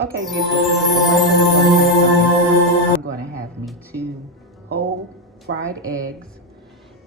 Okay, beautiful people, for breakfast I'm going to have something simple. I'm going to have me 2 whole fried eggs,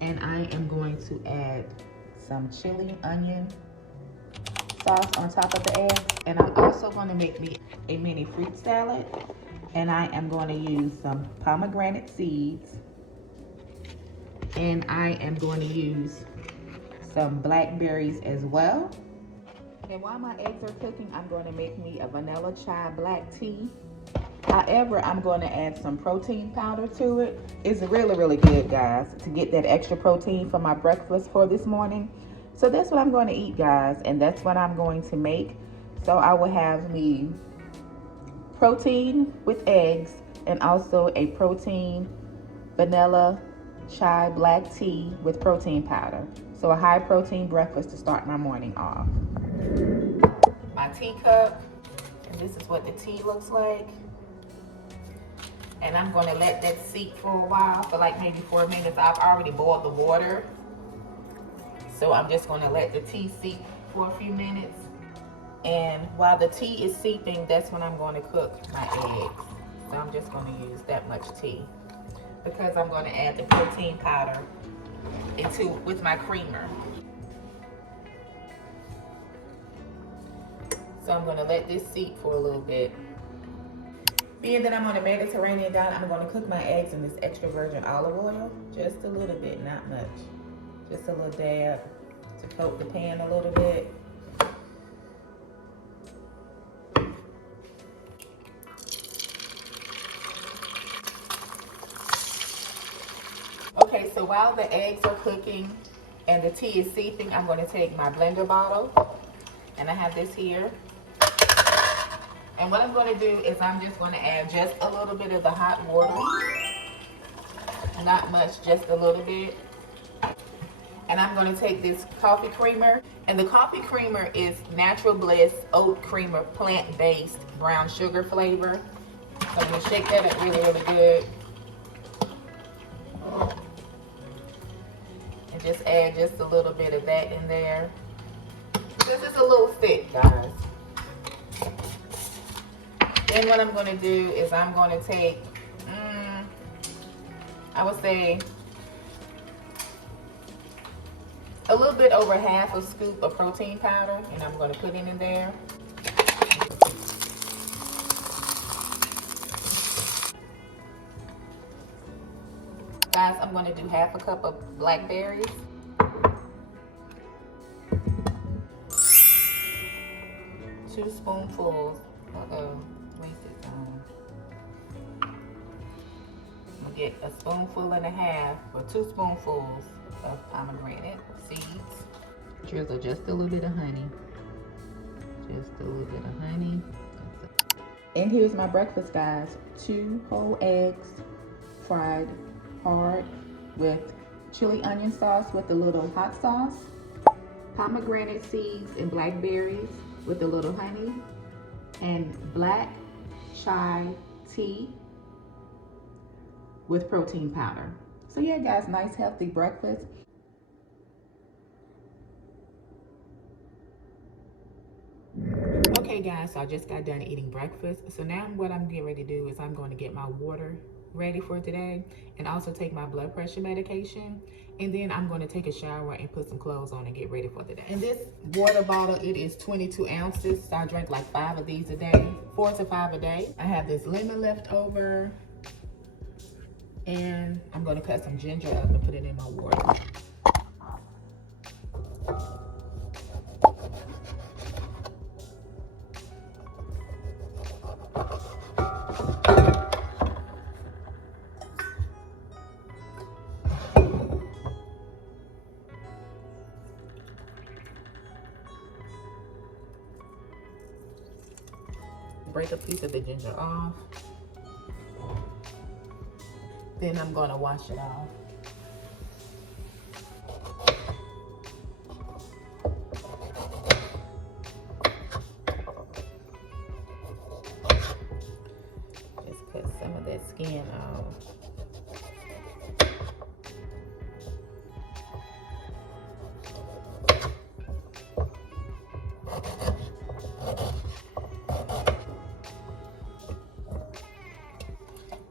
and I am going to add some chili onion sauce on top of the eggs. And I'm also going to make me a mini fruit salad, and I am going to use some pomegranate seeds, and I am going to use some blackberries as well. And while my eggs are cooking, I'm going to make me a vanilla chai black tea. However, I'm going to add some protein powder to it. It's really, really good, guys, to get that extra protein for my breakfast for this morning. So that's what I'm going to eat, guys, and that's what I'm going to make. So I will have me protein with eggs and also a protein vanilla chai black tea with protein powder. So a high protein breakfast to start my morning off. My teacup, and this is what the tea looks like. And I'm gonna let that seep for a while, for like maybe 4 minutes. I've already boiled the water. So I'm just gonna let the tea seep for a few minutes. And while the tea is seeping, that's when I'm gonna cook my eggs. So I'm just gonna use that much tea because I'm gonna add the protein powder with my creamer. So I'm gonna let this seep for a little bit. Being that I'm on a Mediterranean diet, I'm going to cook my eggs in this extra virgin olive oil. Just a little bit, not much. Just a little dab to coat the pan a little bit. Okay, so while the eggs are cooking and the tea is seeping, I'm going to take my blender bottle, and I have this here. And what I'm going to do is I'm just going to add just a little bit of the hot water. Not much, just a little bit. And I'm going to take this coffee creamer. And the coffee creamer is Natural Bliss Oat Creamer Plant-Based Brown Sugar flavor. So I'm going to shake that up really, really good. And just add just a little bit of that in there. This is a little thick, guys. Then what I'm going to do is I'm going to take, I would say, a little bit over half a scoop of protein powder, and I'm going to put it in there. Guys, I'm going to do half a cup of blackberries. 2 spoonfuls. Wasted time. I'm going to get a spoonful and a half or 2 spoonfuls of pomegranate seeds. Drizzle just a little bit of honey. Just a little bit of honey. And here's my breakfast, guys. 2 whole eggs, fried hard with chili onion sauce with a little hot sauce, pomegranate seeds and blackberries with a little honey, and black chai tea with protein powder. So yeah, guys, nice healthy breakfast. Okay guys, so I just got done eating breakfast. So now what I'm getting ready to do is I'm going to get my water ready for today and also take my blood pressure medication. And then I'm going to take a shower and put some clothes on and get ready for the day. And this water bottle, it is 22 ounces. So I drink like 5 of these a day, 4 to 5 a day. I have this lemon left over. And I'm going to cut some ginger up and put it in my water. Break a piece of the ginger off. Then I'm going to wash it off. Just cut some of that skin off.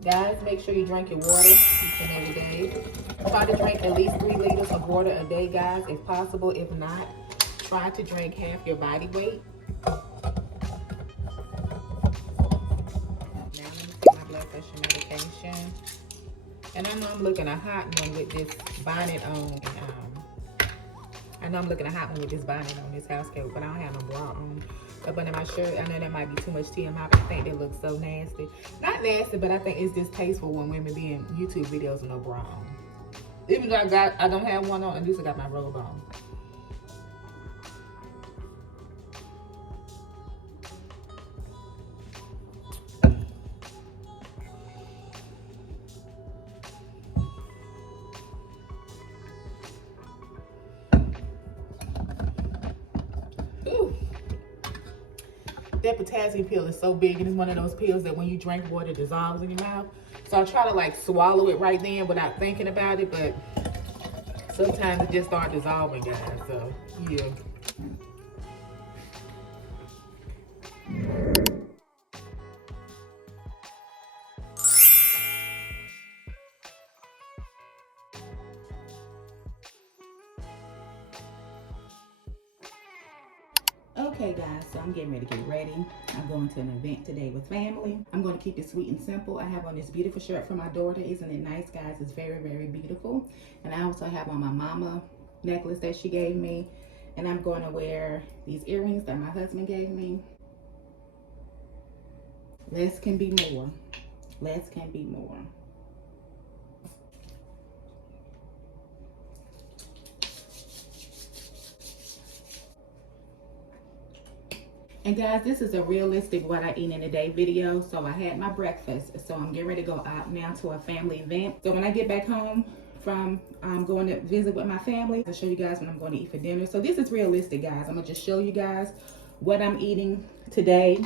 Guys, make sure you drink your water each and every day. Try to drink at least 3 liters of water a day, guys, if possible. If not, try to drink half your body weight. Now let me take my blood pressure medication. And I know I'm looking a hot one with this bonnet on. I know I'm looking a hot one with this bonnet on, this house coat, but I don't have no bra on. Up under my shirt, I know that might be too much TMI, but I think they look so nasty. Not nasty, but I think it's distasteful when women be in YouTube videos with no bra on. Even though I don't have one on, at least I got my robe on. Ooh. That potassium pill is so big, and it's one of those pills that when you drink water, dissolves in your mouth. So I try to like swallow it right then without thinking about it, but sometimes it just starts dissolving, guys. So yeah. Okay guys, so I'm getting ready to get ready. I'm going to an event today with family. I'm going to keep it sweet and simple. I have on this beautiful shirt for my daughter. Isn't it nice, guys? It's very, very beautiful. And I also have on my mama necklace that she gave me. And I'm going to wear these earrings that my husband gave me. Less can be more. Less can be more. And guys, this is a realistic what I eat in a day video. So I had my breakfast. So I'm getting ready to go out now to a family event. So when I get back home from going to visit with my family, I'll show you guys what I'm going to eat for dinner. So this is realistic, guys. I'm going to just show you guys what I'm eating today.